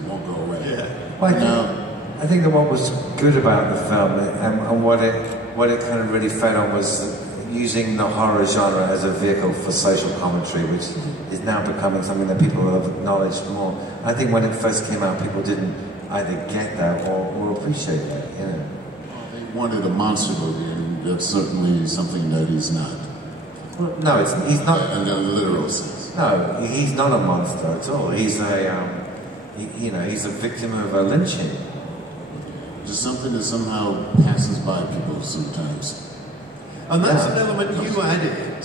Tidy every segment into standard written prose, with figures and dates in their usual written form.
It won't go away. Yeah. Well, I think that what was good about the film and what it kind of really fed on was using the horror genre as a vehicle for social commentary, which is now becoming something that people have acknowledged more. I think when it first came out, people didn't either get that or appreciate that, you know. Well, they wanted a monster movie, and that's certainly something that he's not. Well, no, he's not. In the literal sense. No, he's not a monster at all. He's he's a victim of a lynching. Just something that somehow passes by people sometimes. And that's an element you added.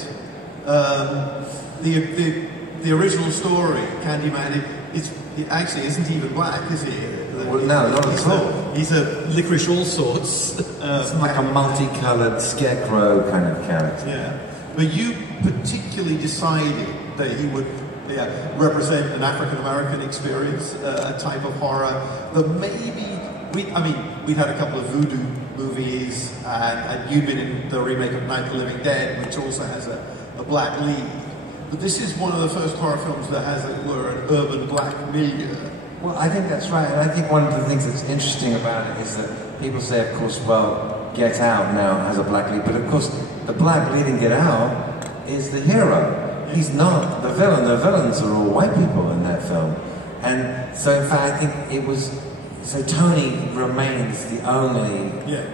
The original story, Candyman, it actually isn't even black, is he? Well, no, not at all. He's a licorice all sorts. It's like a multicolored scarecrow kind of character. Yeah. But you particularly decided that he would represent an African-American experience, a type of horror that maybe... we'd had a couple of voodoo movies, and you'd been in the remake of Night of the Living Dead, which also has a black lead. But this is one of the first horror films that has, as it were, an urban black milieu. Well, I think that's right, and I think one of the things that's interesting about it is that people say, of course, well, Get Out now has a black lead, but of course, the black lead in Get Out is the hero. He's not the villain. The villains are all white people in that film. And so, in fact, I think it was... So Tony remains the only... Yeah,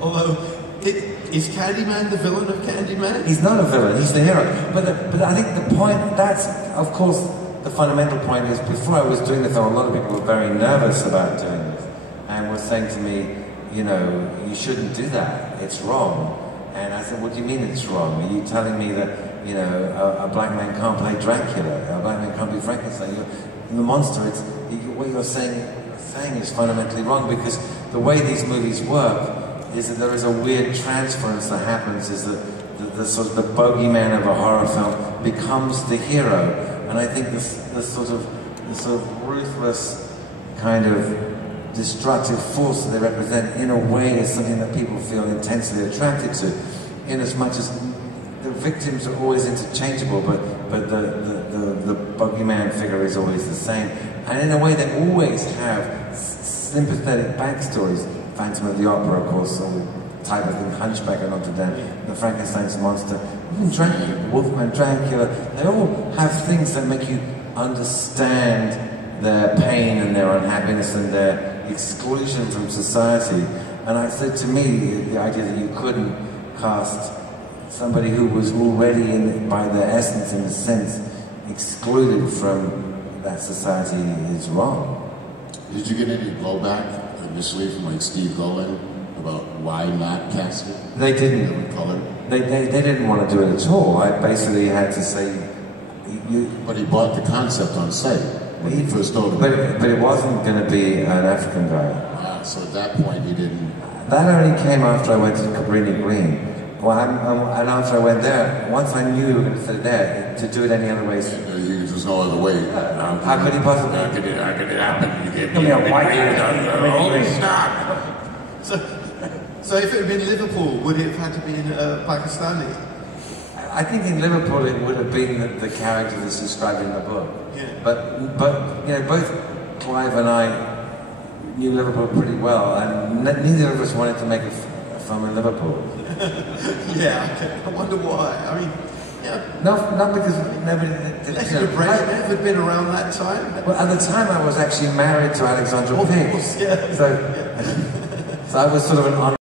although, is Candyman the villain of Candyman? He's not a villain, he's the hero. But I think the point, that's, of course, the fundamental point is, before I was doing the film, a lot of people were very nervous about doing this. And were saying to me, you know, you shouldn't do that, it's wrong. And I said, what do you mean it's wrong? Are you telling me that, you know, a black man can't play Dracula, a black man can't be Frankenstein? The monster, what you're saying is fundamentally wrong, because the way these movies work is that there is a weird transference that happens, is that the sort of the bogeyman of a horror film becomes the hero. And I think the sort of ruthless kind of destructive force that they represent, in a way, is something that people feel intensely attracted to, in as much as the victims are always interchangeable, but the bogeyman figure is always the same. And in a way, they always have sympathetic backstories. Phantom of the Opera, of course, or the type of thing, Hunchback of Notre Dame, the Frankenstein's monster, even Dracula, Wolfman Dracula, they all have things that make you understand their pain and their unhappiness and their exclusion from society. And I said, to me, the idea that you couldn't cast somebody who was already, by their essence, in a sense, excluded from that society is wrong. Did you get any blowback initially from like Steve Golan about why not cast it? They didn't. Color? They didn't want to do it at all. I basically had to say... But he bought the concept on site when he first told him. But it wasn't going to be an African guy. So at that point he didn't... That only came after I went to Cabrini Green. Well, and after I went there, once I knew we were going to fit there, to do it any other way... There's no other way. How could he possibly... How could it happen? You get me a white So if it had been Liverpool, would it have had to be Pakistani? I think in Liverpool it would have been the character that's described in the book. Yeah. But you know, both Clive and I knew Liverpool pretty well, and neither of us wanted to make a film in Liverpool. Yeah, okay. I wonder why. I mean, yeah. Not because nobody... Brezhnev had been around that time? Well, at the time I was actually married to Alexandra Pig. Yeah. So I was sort of an